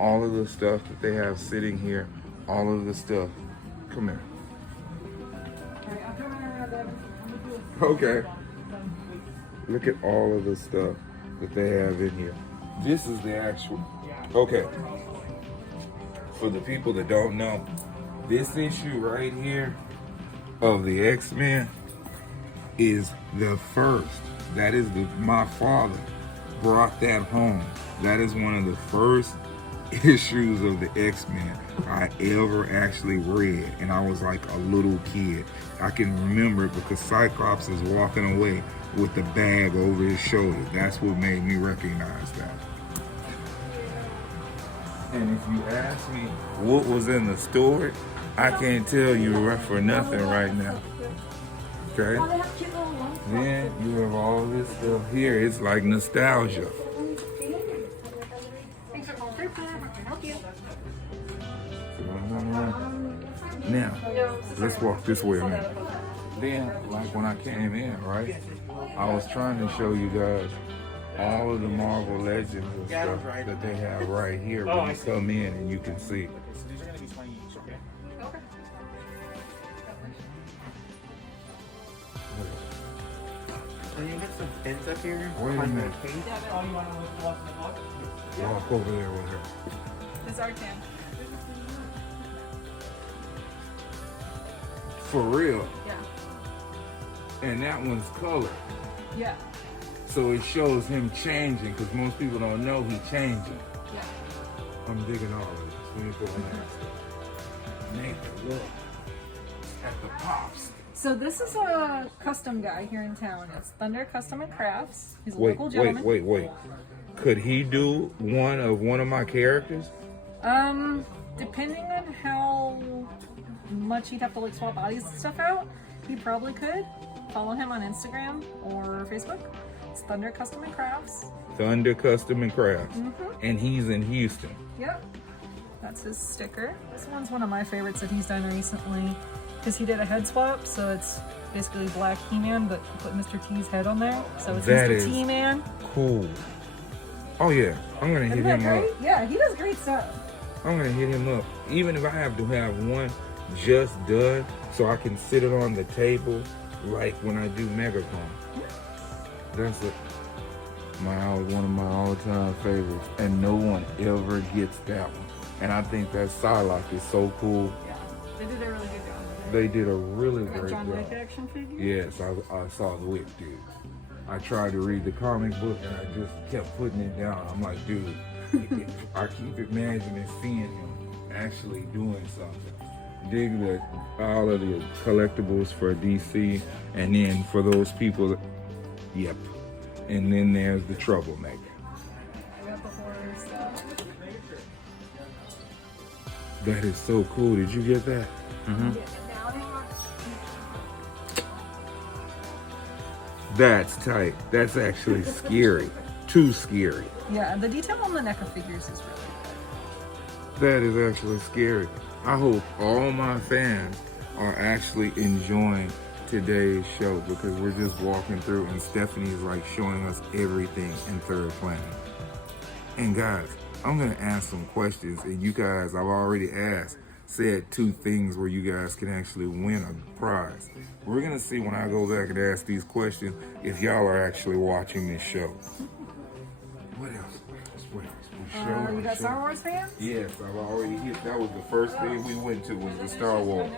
all of the stuff that they have sitting here, all of the stuff. Come here. Okay. Look at all of the stuff that they have in here. This is the actual, okay. For the people that don't know, this issue right here of the X-Men is the first. That is my father brought that home. That is one of the first issues of the X-Men I ever actually read, and I was like a little kid. I can remember it because Cyclops is walking away with the bag over his shoulder. That's what made me recognize that. And if you ask me what was in the store, I can't tell you for nothing right now. Okay? Then you have all this stuff here. It's like nostalgia. Now, let's walk this way a minute. Then, like when I came in, right, I was trying to show you guys all of the Marvel Legends and stuff that they have right here when you come in and you can see. You get some pins up here. Wait a minute. Walk over there with her. This art can. For real. Yeah. And that one's colored. Yeah. So it shows him changing, because most people don't know he's changing. Yeah. I'm digging all of this. Let me put on that. Nathan, look at the pops. So this is a custom guy here in town. It's Thunder Custom and Crafts. He's a Wait, local gentleman. wait. Could he do one of my characters? Depending on how much he'd have to like swap bodies and stuff out, he probably could. Follow him on Instagram or Facebook. It's Thunder Custom and Crafts. Thunder Custom and Crafts. And he's in Houston. Yep. That's his sticker. This one's one of my favorites that he's done recently because he did a head swap, so it's basically Black He-Man, but put Mr. T's head on there. So it's That Mr. is T-Man. Cool. Oh yeah, I'm gonna hit Isn't that him great? up. Yeah, he does great stuff. I'm gonna hit him up. Even if I have to have one just done so I can sit it on the table like when I do MegaCon. That's one of my all-time favorites, and no one ever gets that one. And I think that Psylocke is so cool. Yeah, they did a really good job. They did a really That great John job. Wick action figure? Yes, I saw the Wick dude. I tried to read the comic book and I just kept putting it down. I'm like, dude, I keep imagining seeing him actually doing something. Dig all of the collectibles for DC, and then for those people that, yep. And then there's the Troublemaker. I got the horror stuff. That is so cool. Did you get that? That's tight. That's actually scary. Too scary. Yeah, the detail on the NECA figures is really That is actually scary. I hope all my fans are actually enjoying today's show, because we're just walking through and Stephanie's like showing us everything in Third Planet. And guys, I'm gonna ask some questions, and you guys, I've already said 2 things where you guys can actually win a prize. We're gonna see when I go back and ask these questions if y'all are actually watching this show. What else? You got Star Wars fans? Yes, I've already hit. That was the first thing we went to, was the Star Wars.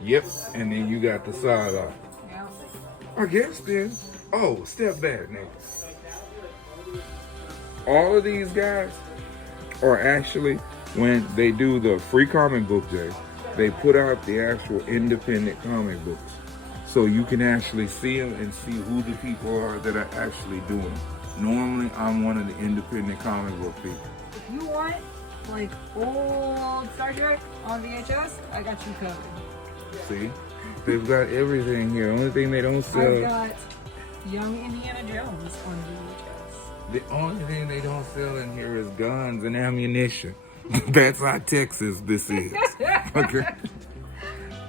Yep, and then you got the Psylocke. Yeah. I guess then. Oh, step back now. All of these guys are actually, when they do the free comic book day, they put out the actual independent comic books. So you can actually see them and see who the people are that are actually doing them. Normally, I'm one of the independent comic book people. If you want like old Star Trek on VHS, I got you covered. See? They've got everything here. The only thing they don't sell... I've got Young Indiana Jones on VHS. The only thing they don't sell in here is guns and ammunition. That's how Texas this is. Okay?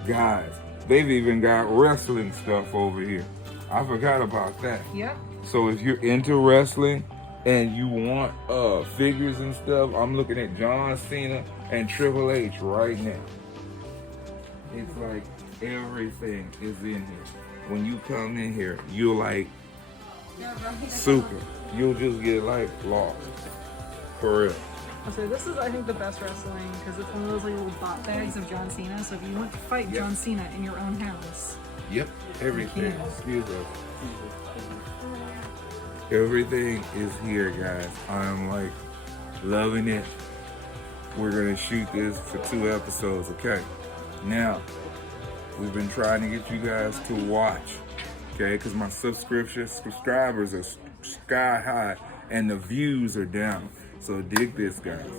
Guys, they've even got wrestling stuff over here. I forgot about that. Yep. So if you're into wrestling, and you want figures and stuff, I'm looking at John Cena and Triple H right now. It's like everything is in here. When you come in here, you're like super. You'll just get like lost. For real. So this is, I think, the best wrestling because it's one of those like, little bot bags of John Cena. So if you want to fight John Cena in your own house, yep, everything. Yeah. Excuse us. Everything is here, guys. I'm like loving it. We're gonna shoot this for 2 episodes, okay? Now, we've been trying to get you guys to watch, okay? Because my subscribers are sky high and the views are down. So dig this, guys.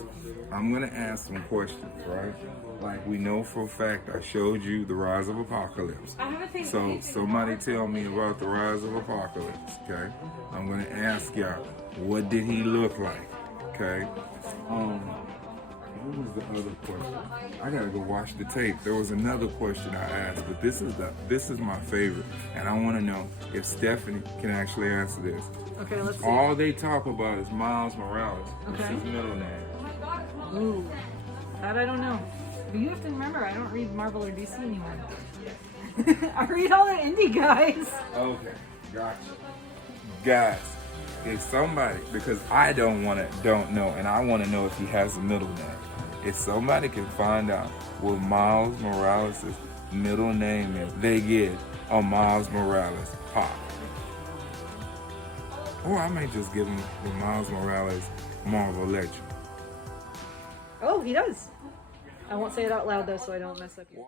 I'm gonna ask some questions, right? Like we know for a fact I showed you the Rise of Apocalypse. So somebody tell me about the Rise of Apocalypse, okay? I'm gonna ask y'all, what did he look like? Okay? What was the other question? I gotta go watch the tape. There was another question I asked, but this is my favorite. And I wanna know if Stephanie can actually answer this. okay, let's see. All they talk about is Miles Morales. What's Okay. his middle name? Ooh, that I don't know. But you have to remember, I don't read Marvel or DC anymore. I read all the indie guys. Okay, gotcha. Guys, if somebody, because I don't know, and I want to know if he has a middle name. If somebody can find out what Miles Morales' middle name is, they get a Miles Morales pop. Or I may just give him the Miles Morales Marvel Legend. Oh, he does. I won't say it out loud though, so I don't mess up your.